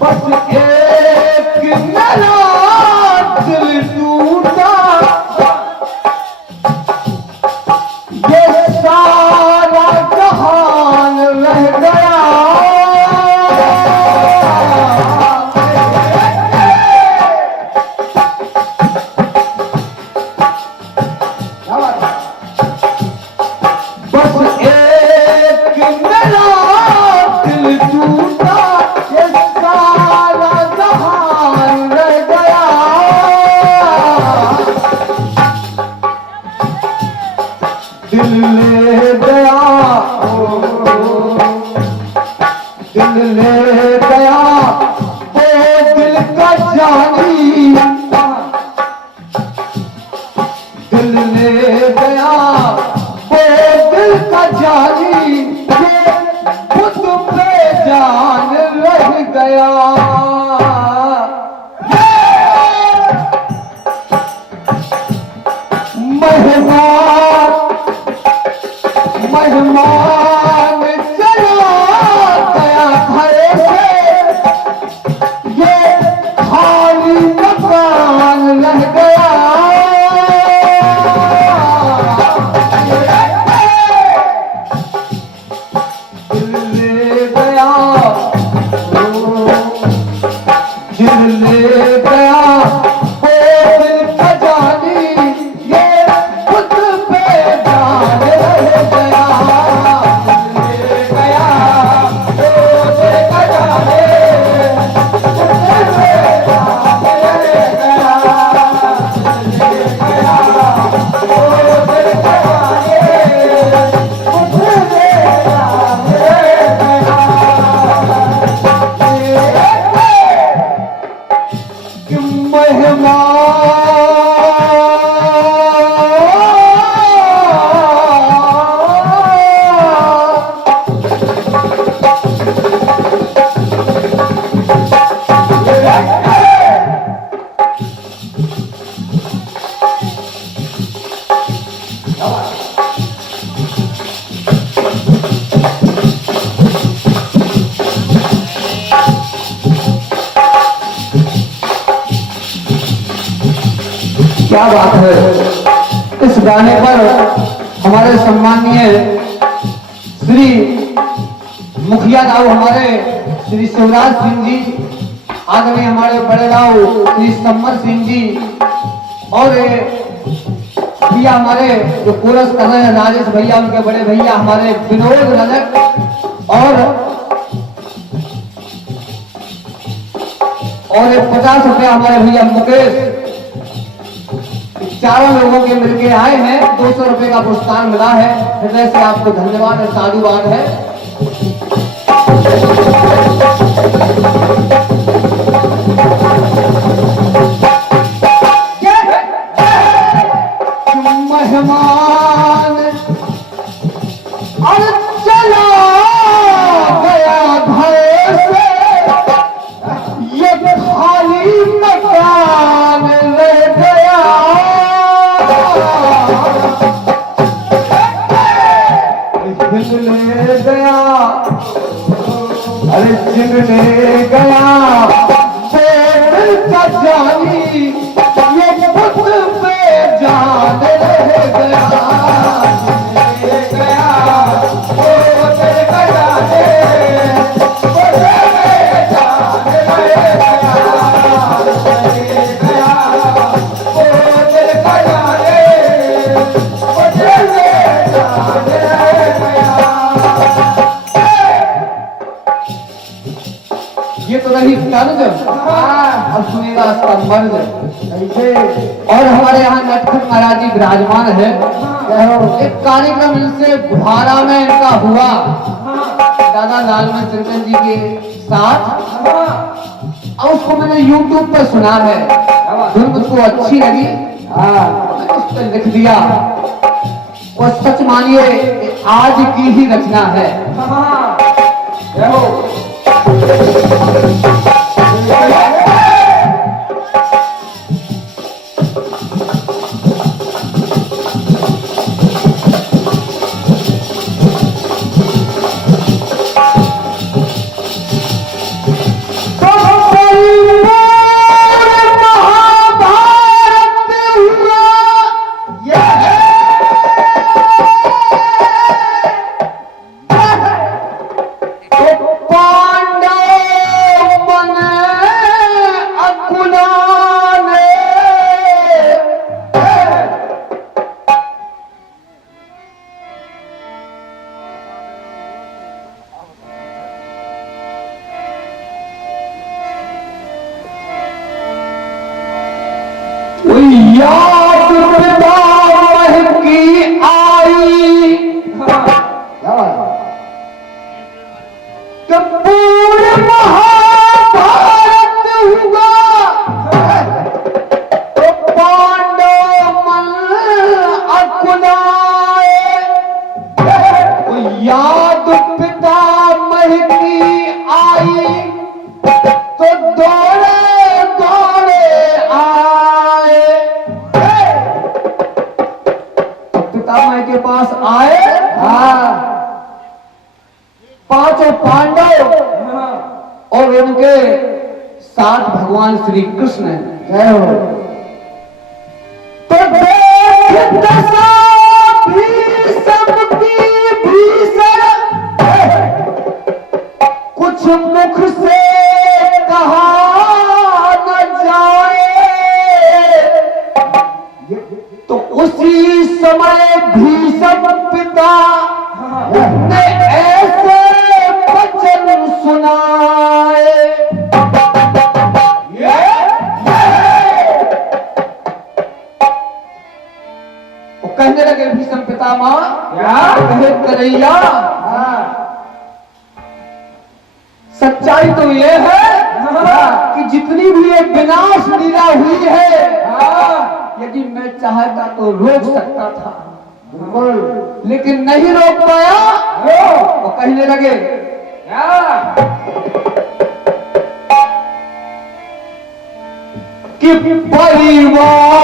बस एक मेरा दिल टूटा, ये सारा जहान रह गया। दिल ले गया, दिल ले गया वो दिल का जानी, दिल ले गया वो दिल का जानी, ये खुद पे जान रह गया। मेहमान चला गया घर से, ये खाली मकान रह गया। दिल ले गया, दिल ले गया वो दिल का जानी, ये खुद पे जान रह गया। क्या बात है। इस गाने पर हमारे सम्मानीय श्री मुखिया राव हमारे श्री शिवराज सिंह जी, आदरणीय हमारे बड़े राव श्री सम्मर सिंह जी, और भैया हमारे जो कोरस कर रहे हैं राजेश भैया, उनके बड़े भैया हमारे विनोद रजक, और 50 रुपया हमारे भैया मुकेश, चारों लोगों के मिलके आए हैं। 200 रुपए का पुरस्कार मिला है। हृदय से आपको धन्यवाद और साधुवाद है। मेहमान और चला गया घर से, ये खाली मकान रह गया। दिल ले गया, अरे दिल ले गया वो दिल का जानी, ये खुद पे जान रह गया। ले गया वो दिल का जानी, वो दिल पे जान रह गया। ले गया वो दिल का जानी, वो दिल पे जान रह गया। ये तो रही तर्ज, अब सुनेगा इसका मर्ज। और हमारे यहाँ नटखट महाराज जी विराजमान है। एक कार्यक्रम इनसे बुहारा में इनका हुआ दादा लालमन चिरकन जी के साथ, और उसको मैंने YouTube पर सुना है। धुन मुझको अच्छी लगी, मैंने उस पर लिख दिया। और सच मानिए आज की ही रचना है। साथ भगवान श्री कृष्ण है। जय हो। तो देख दशा सबकी भीषण, कुछ मुख से कहा न जाए, तो उसी समय भीषम पिता ने ऐसे वचन सुनाए। वो कहने लगे भीषम पितामह, कहे करैया, सच्चाई तो ये है कि जितनी भी ये विनाश लीला हुई है, यदि मैं चाहता तो रोक सकता था, लेकिन नहीं रोक पाया। वो कहने लगे कि परिवार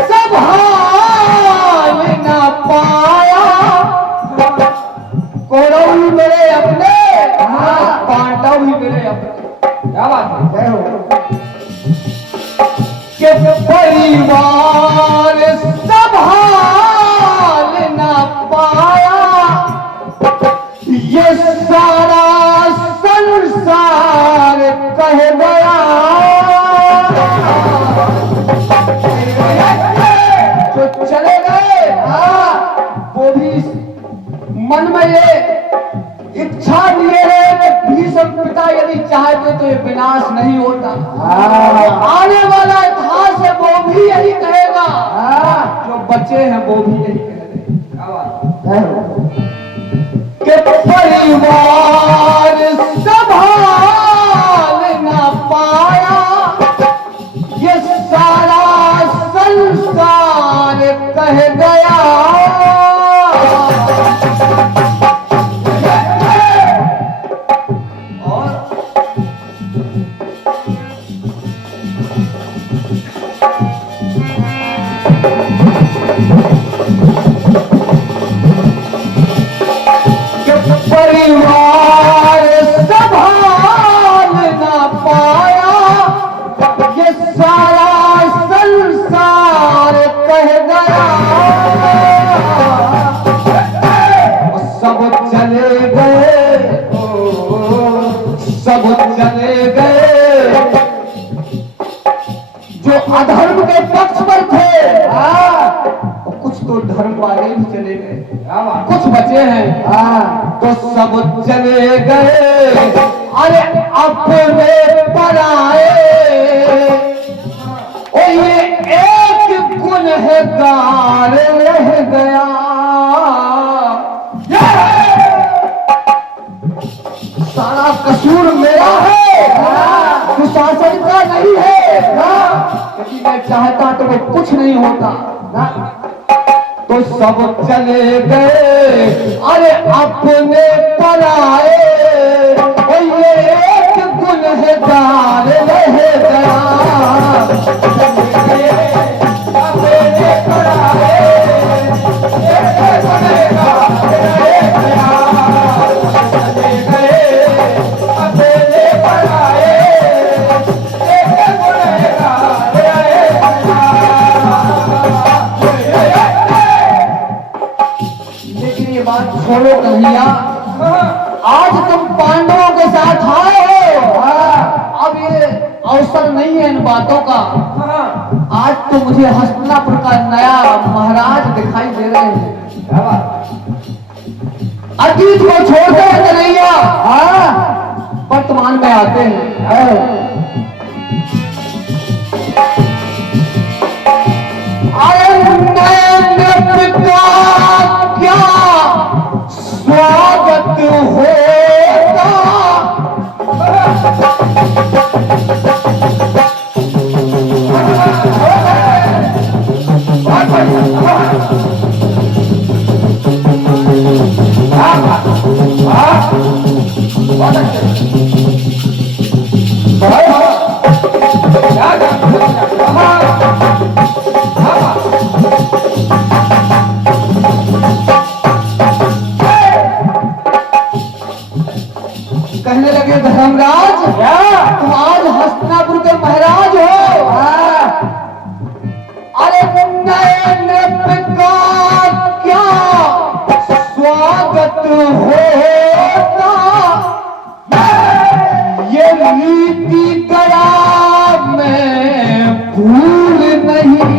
संभाल न पाया, कौरव ही मेरे अपने, पांडव ही मेरे अपने। क्या बात है? जय हो। कि परिवार संभाल न पाया, ये सारा संसार कह गया। जो चले गए वो भी मन में ये इच्छा लिए है कि भीषम पिता यदि चाहते तो ये विनाश नहीं होता। आने वाला इतिहास है वो भी यही कहेगा, जो बचे हैं वो भी यही कहेंगे कि परिवार संभाल न पाया, ये सारा संसार कह गया। परिवार संभाल न पाया, ये सारा संसार कह गया। सब चले गए, सब चले गए, जो अधर्म के पक्ष पर थे। कुछ तो धर्म वाले भी चले गए, कुछ बचे हैं। तो सब चले गए, अरे अपने पराए, और ये एक गुनहगार रह गया। सारा कसूर मेरा है, सुशासन का नहीं है। यदि मैं चाहता तो वो कुछ नहीं होता। तो सब चले गए, अरे अपने पराए, ये एक गुनहगार रह गया। अपने पराए, एक गुनहगार रह गया। चले गए, अपने पराए, एक गुनहगार रह गया। लेकिन ये बात छोड़ो कन्हैया, आज तुम पांडवों के साथ आए हो। अब ये अवसर नहीं है इन बातों का। आज तो मुझे हस्तिनापुर का नया महाराज दिखाई दे रहे हैं। अतीत को छोड़ते हैं कन्हैया, वर्तमान में आते हैं। अरे नए का क्या स्वागत कहने लगे धर्मराज, तुम आज हस्तिनापुर के महाराज हो। अरे नए नृत्य का क्या स्वागत होता, ये नीति गया मैं भूल नहीं,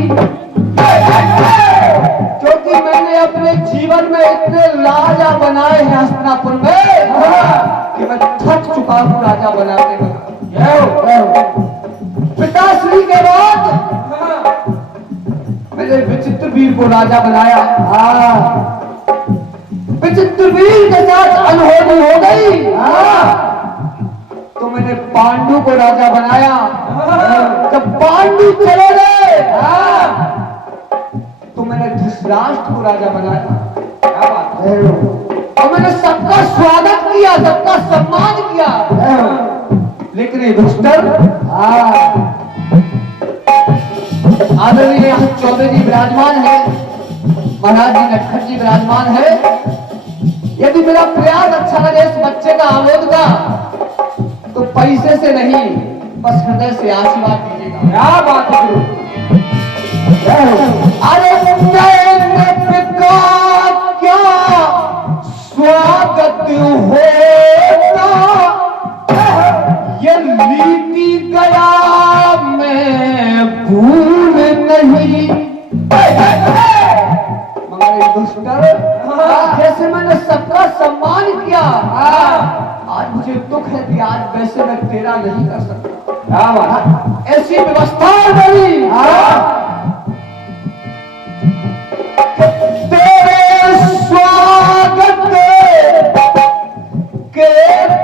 क्योंकि मैंने अपने जीवन में इतने राजा बनाए हैं हस्तिनापुर में कि मैं थक चुका हूँ राजा बनाने में। पिताश्री के बाद मैंने विचित्र वीर को राजा बनाया। विचित्र वीर के साथ अनहोनी हो गई तो मैंने पांडु को राजा बनाया। जब पांडु चले गए तो मैंने धृतराष्ट्र को राजा बनाया। क्या बात है। और मैंने सबका स्वागत किया, सबका सम्मान किया। लेकिन ये दुष्टर आदरणीय चौधरी जी विराजमान है, महाराज जी नटखट जी विराजमान है। यदि मेरा प्रयास अच्छा लगे इस बच्चे का आमोद का तो पैसे से नहीं बस हृदय से आशीर्वाद दीजिएगा। क्या बात है। अरे का क्या स्वागत होता, ये नीति गया मैं भूल नहीं। मगर दुष्टर जैसे मैंने सबका सम्मान किया, आज मुझे दुख है कि आज वैसे मैं तेरा नहीं कर सकता। ऐसी व्यवस्था नहीं। तेरे स्वागत के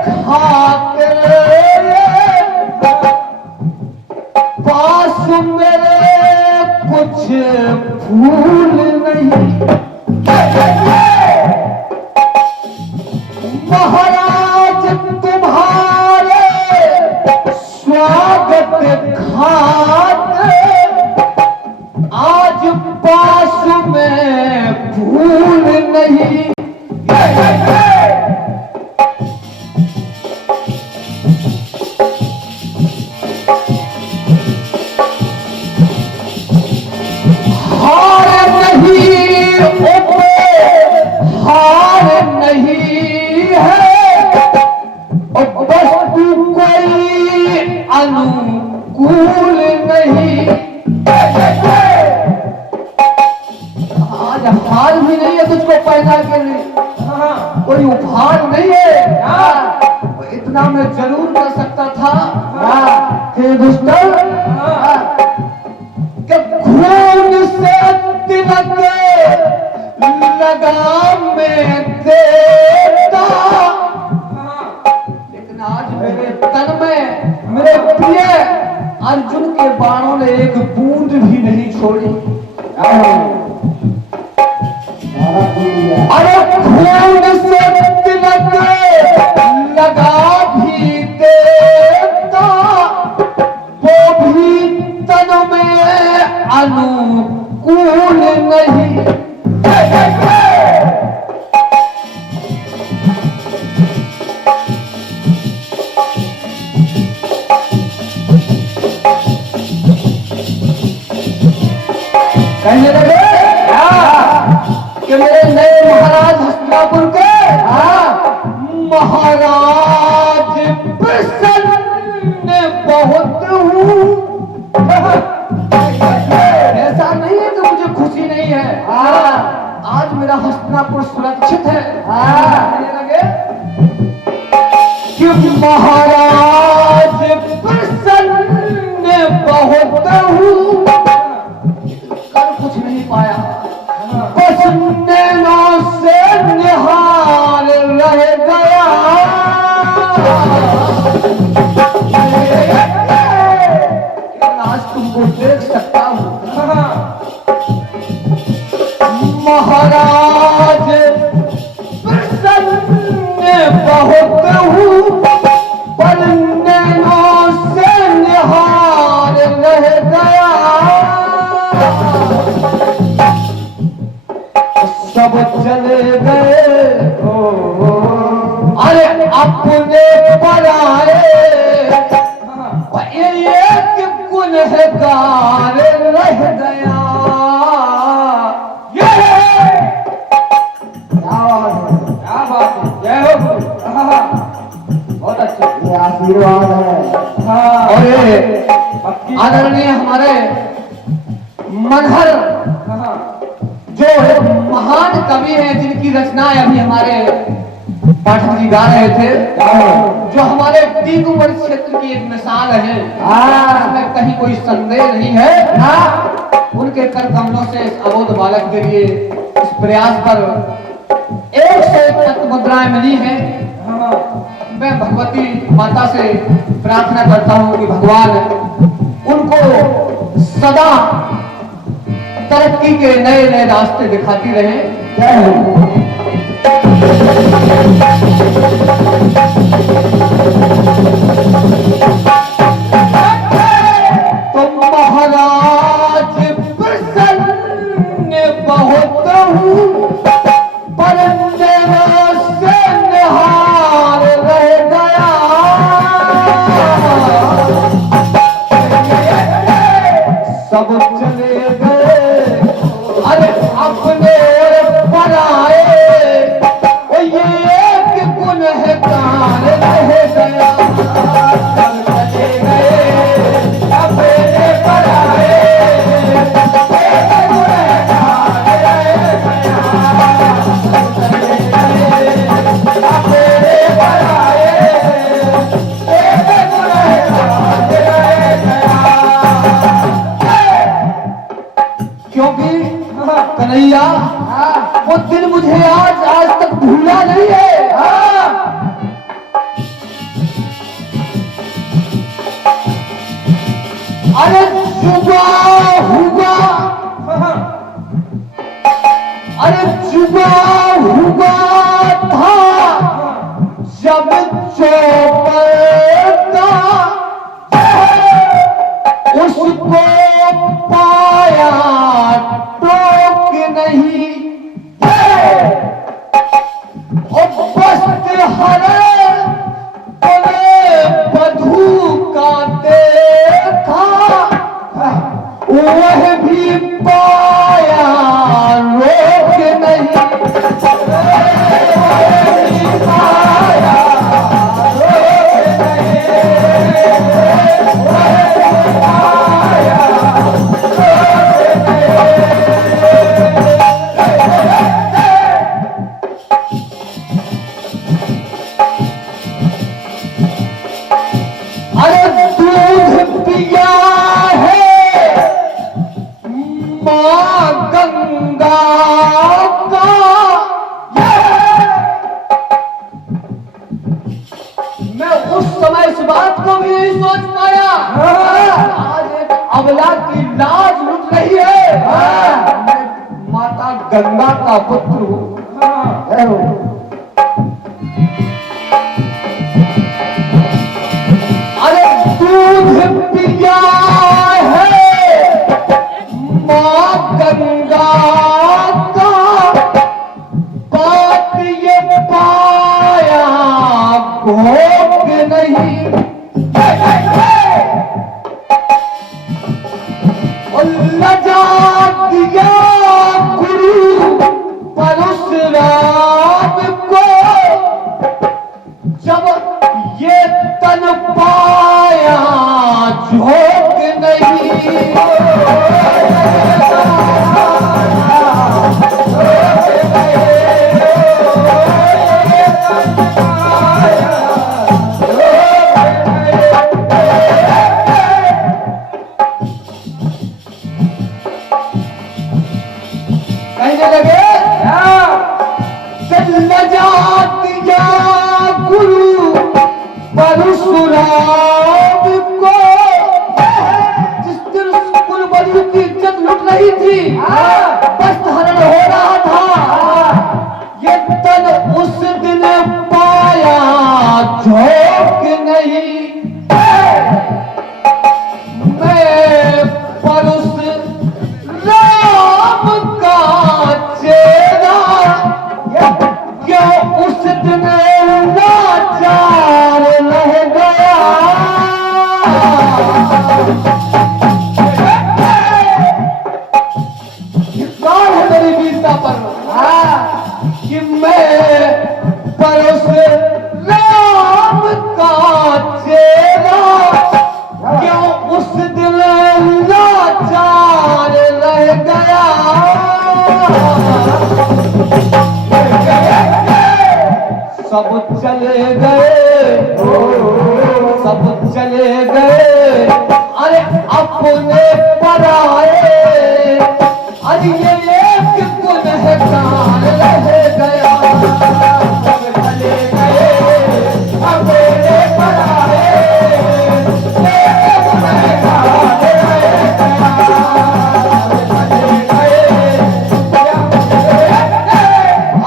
खातिर पास मेरे कुछ भूल नहीं। महाराज तुम्हारे स्वागत खातिर आज पास में भूल नहीं। हार नहीं हार नहीं है, वस्तु कोई अनुकूल नहीं। आज हार भी नहीं है तुझको पहना के लिए, कोई उपहार नहीं है। इतना मैं जरूर कर सकता था हे दुष्टर, कि खून से तिलक लगाम में देता, लेकिन आज मेरे तन में मेरे प्रिय अर्जुन के बाणों ने एक बूंद भी नहीं छोड़ी। अरे खून से तिलक लगा भी देता, वो भी तन में अनुकूल नहीं। कहने लगे कि मेरे नए महाराज हस्तिनापुर के महाराज प्रसन्न बहुत हूँ। ऐसा नहीं है कि मुझे खुशी नहीं है, आज मेरा हस्तिनापुर सुरक्षित है। कहने लगे कि महाराज प्रसन्न बहुत हूँ, कर कुछ नहीं पाया। बस नैनों से निहार रहेगा बहुत हूँ पर नैनों से निहार रह गया। सब चले गए अरे अपने पराए एक गुनहगार रह गया। ये क्या बात है, जय हो। बहुत अच्छा, ये आशीर्वाद है। और ये आदरणीय हमारे मनहर जो एक महान कवि हैं जिनकी रचनाएं अभी हमारे पाठक जी गा रहे थे, जो हमारे टीकमगढ़ क्षेत्र की एक मिसाल है, इसमें कहीं कोई संदेह नहीं है ना। उनके कर कमलों से इस अबोध बालक के लिए इस प्रयास पर 101 मुद्राएं मिली हैं। मैं भगवती माता से प्रार्थना करता हूं कि भगवान उनको सदा तरक्की के नए नए रास्ते दिखाती रहे। जय हो। तुम महाराज प्रसन्न बहुत हूँ पर नैनों से निहार रह गया। सब चले गए अरे अपने पराए ये एक गुनहगार रह गया। सब चले गए अपने पराए एक गुनहगार रह गया। सब चले गए अपने पराए एक गुनहगार रह गया। क्योंकि कन्हैया वो दिन मुझे आज तक भूला नहीं है। अरे जुबा हुआ अरे जुबा हुआ था जब चौपर का उसको पाया टोक नहीं। हरे बधू का देखा वह भी पाया रोक नहीं। पाया रोक अबला की लाज लुट रही है। माता गंगा का पुत्र हूँ। अरे दूध पिया है माँ गंगा का बात ये पाया भोग नहीं। लजा दिया गुरु परशुराम को जब ये तन पाया झोंक नहीं। कहने लगे दिया गुरु परशुराम को जिस दिन कुलबधु की इज्जत लुट रही थी, वस्त्र हरण हो रहा था, ये तन उस दिन कि नहीं मैं परुष राम का चेला क्यों उस दिन लाचार रह गया है मेरी वीरता पर कि मैं परुष राम का चेला क्यों उस दिन लाचार रह गया सब चले गए सब चले गए अरे अपने पराए अरे ये एक गुनहगार रह गया सब चले गए अपने पराए एक गुनहगार रह गया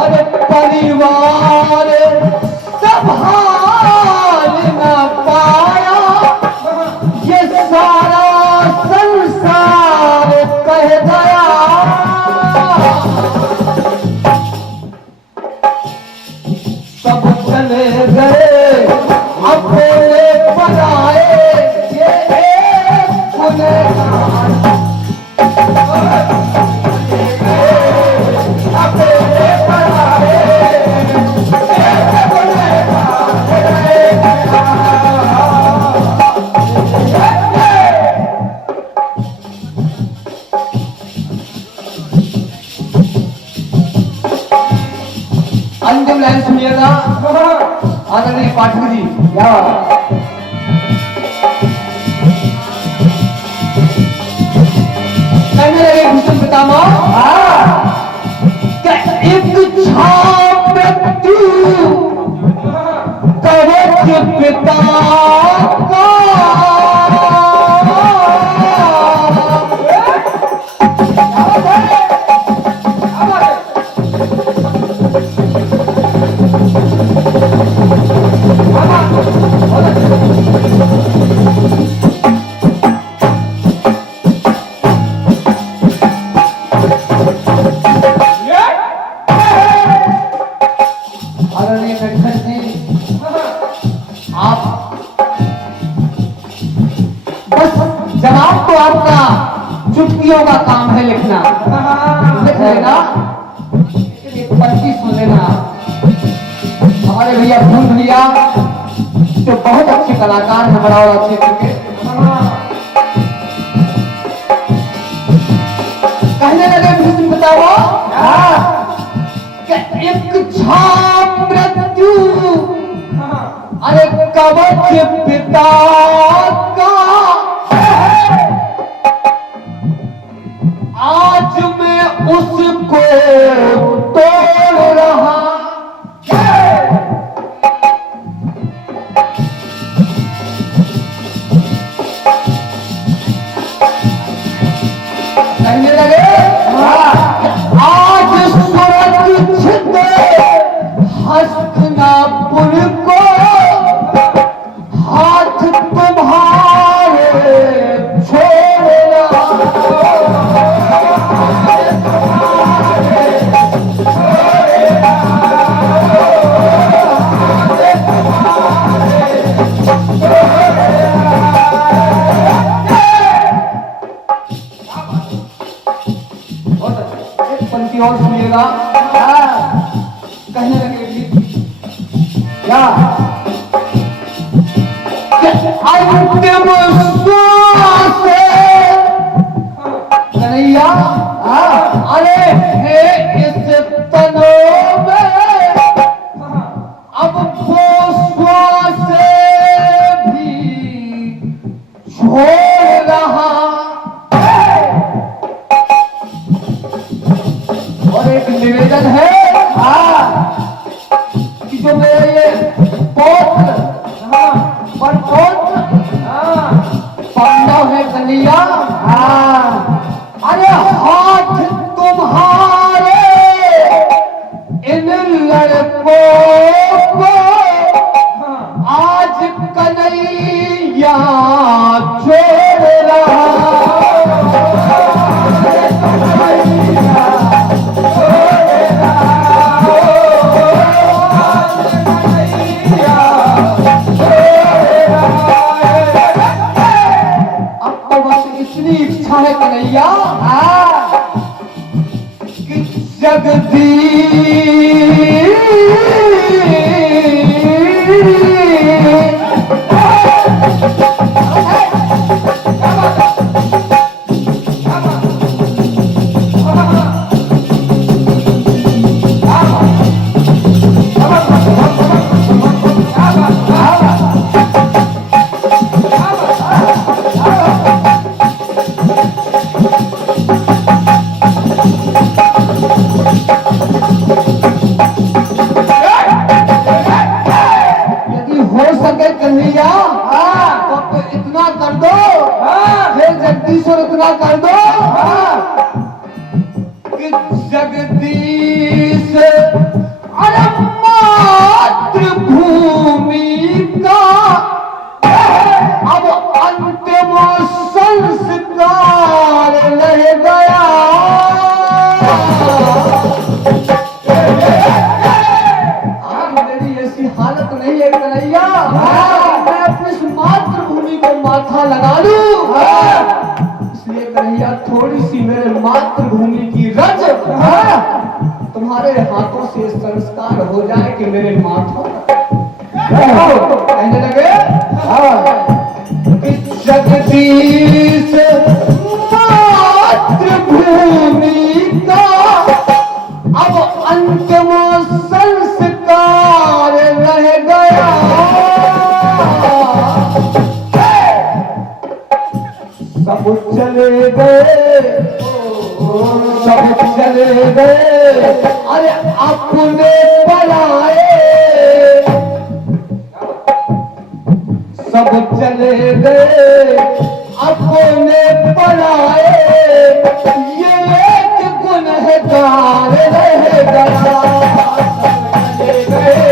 अरे परिवार संभाल न पाया ये सारा संसार कह गया सब चले गए अपने बनाए ये एक गुनहगार अपने बनाए अंतिम लाइन सुनिएगा आदरणीय पाठक जी क्या कहने लगे भूषण पितामह एक छाप मृत्यु कवच पिता का चुटकियों का काम है लिखना लिख लेना एक पंक्ति सुन लेना हमारे भैया भूल भैया जो बहुत अच्छे कलाकार हैं बड़ा और क्षेत्र के कहने लगे भीष्म बताओ कि एक छाप मृत्यु अरे कवच पिता का आज मैं उसको तोड़ रहा कहने लगे आज सुरक्षित हस्तिनापुर को हाथ तुम्हारे छोड़ना और सुनिएगा कहने लगे क्या अंतिम श्वास कन्हैया अरे हे इस तनो में अब वो श्वास भी छोड़ रहा और एक निवेदन है कि जो मेरे ये पौत्र पर पौत्र पांडव है कन्हैया अरे हाथ तुम्हारे इन लड़कों को आज अरे कन्हैया, अब तो इतना कर दो, हे जगदीश्वर इतना कर दो कि जगदीश अरे मातृभूमि का अब अंतिम संस्कार रह गया। मेरी ऐसी हालत नहीं है कन्हैया, मैं अपनी इस मातृभूमि को माथा लगा लूं, इसलिए कन्हैया थोड़ी सी मेरे मातृभूमि की रज तुम्हारे हाथों से संस्कार हो जाए कि मेरे माथों कहने लगे कि जगदीश मातृभूमि का अब अंतिम संस्कार रह गया। सब चले गए, सब चले गए, अरे अपने पलाए, सब चले गए अपने पलाए, ये एक गुनहगार रह गया। सब चले गए